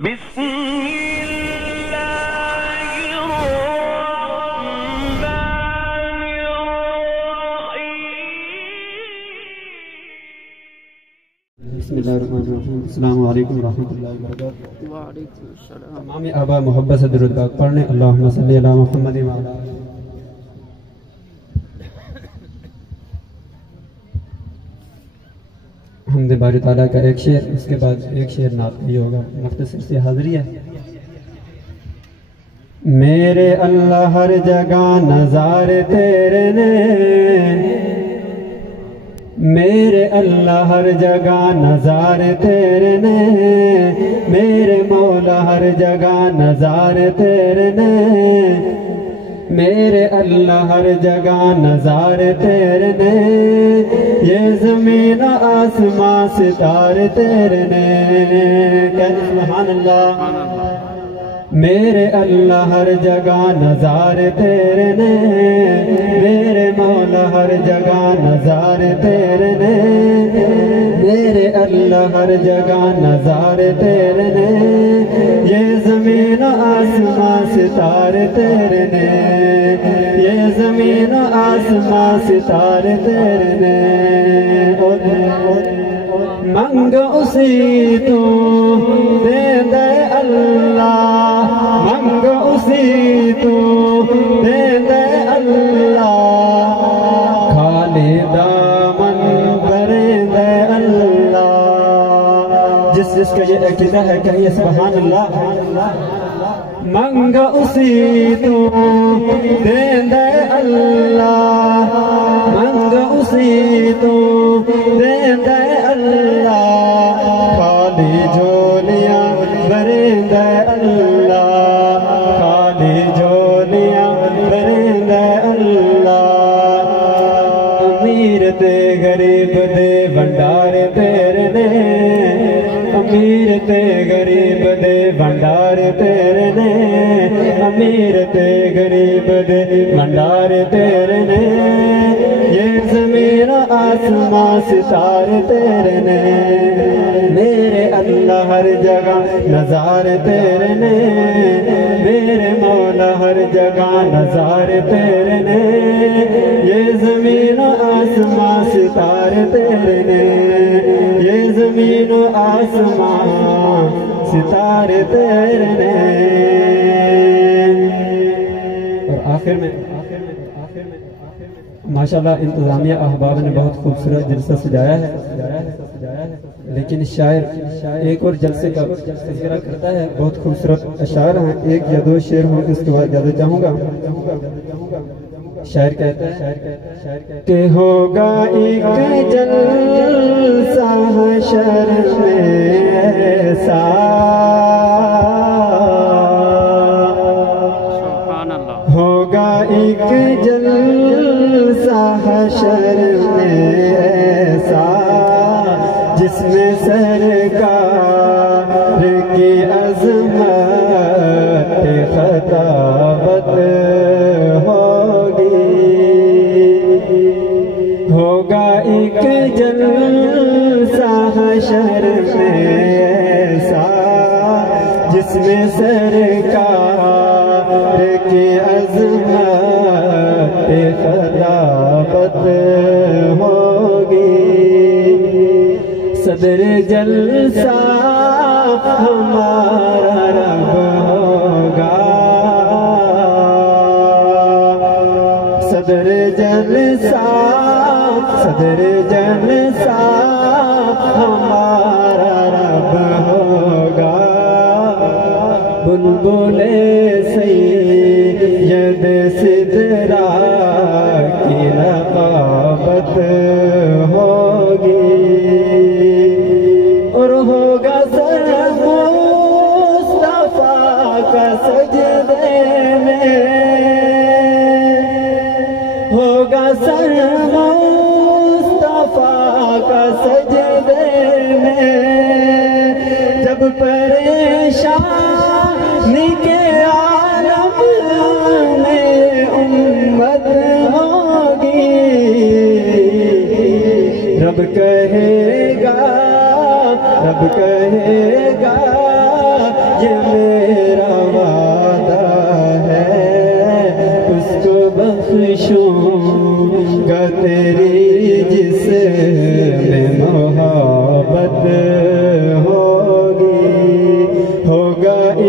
بسم الله الرحمن الرحيم. بسم الله الرحمن الرحیم. السلام علیکم ورحمۃ اللہ وبرکاتہ. وعلیکم السلام. تمام آبا محبت سے درود پاک پڑھنے. اللہم صلی علی محمد وعلی آلہ. حمد باری تعالیٰ کا ایک شعر، اس کے بعد ایک شعر نعت یہ ہوگا. مختصر سی حاضری ہے. میرے اللہ ہر جگہ نظارے تیرے نے، میرے اللہ ہر جگہ نظارے تیرے نے، میرے مولا ہر جگہ نظارے تیرے نے، میرے اللہ ہر جگہ نظارے تیرے نے، یہ زمین آسمان ستارے تیرے نے. کہتے سبحان اللہ. میرے اللہ ہر جگہ نظارے تیرے نے، میرے مولا ہر جگہ نظارے تیرے نے، میرے اللہ ہر جگہ نظارے تیرے نے، یہ زمین آسمان ستارے تیرے نے، یہ زمین آسمان ستارے تیرے نے. منگ اسی تو دے دے اللہ، منگ اسی تو دے دے اللہ، خالی دامن بھرے دے اللہ. جس کا یہ عقیدہ ہے کہیے سبحان اللہ. منگ اسی تو دے دے اللہ، منگ اسی تو دے دے اللہ، خالی جھولیاں بھرے دے اللہ، خالی جھولیاں بھرے دے اللہ. امیر تے غریب دے بھنڈارے تیرے نے، امیر تے غریب دے بھنڈارے تیرے نے، امیر تے غریب دے بھنڈارے تیرے نے، یہ زمین آسمان ستارے تیرے نے، میرے اللہ ہر جگہ نظارے تیرے نے، میرے مولا ہر جگہ نظارے تیرے نے، یہ زمین آسمان ستارے تیرے نے، یہ زمین آسمان ستارے تیرے نے. اور آخر میں ماشاءاللہ انتظامیہ احباب نے بہت خوبصورت جلسہ سجایا ہے، لیکن شاعر ایک اور جلسے کا تذکرہ کرتا ہے. بہت خوبصورت اشعار ہیں، ایک یا دو شعر ہوں اس کے بعد اجازت چاہوں گا. شاعر کہتا ہے کہ ہوگا ایک جلسہ حشر میں ایسا، ہوگا ایک جلسہ حشر میں ایسا، جس میں سرکار کی عظمت خطابت ہوگی، ہوگا ایک جلسہ حشر میں ایسا، جس میں سرکار کی عظمت خطابت ہوگی. صدر جلسہ ہمارا رب ہوگا، صدر جلسہ، صدر جلسہ ہمارا رب ہوگا. بلبل سید سدرا کی رقابت ہوگی، اور ہوگا سر مصطفیٰ کا سجدے میں، ہوگا سر مصطفیٰ کا سجدے میں، جب پریشانی کے عالم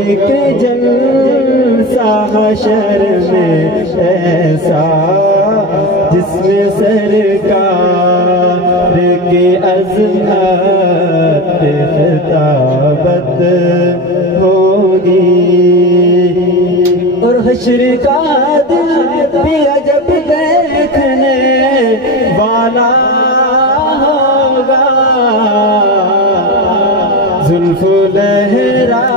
ایک جلسہ حشر میں ایسا جس میں سرکار کی عظمت خطابت ہوگی، اور حشر کا دل بھی عجب دیکھنے والا ہوگا، زلف لہرا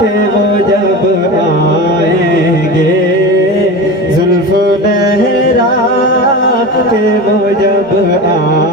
کے وہ جب آئیں گے، زلف لہرا کے وہ جب آئیں گے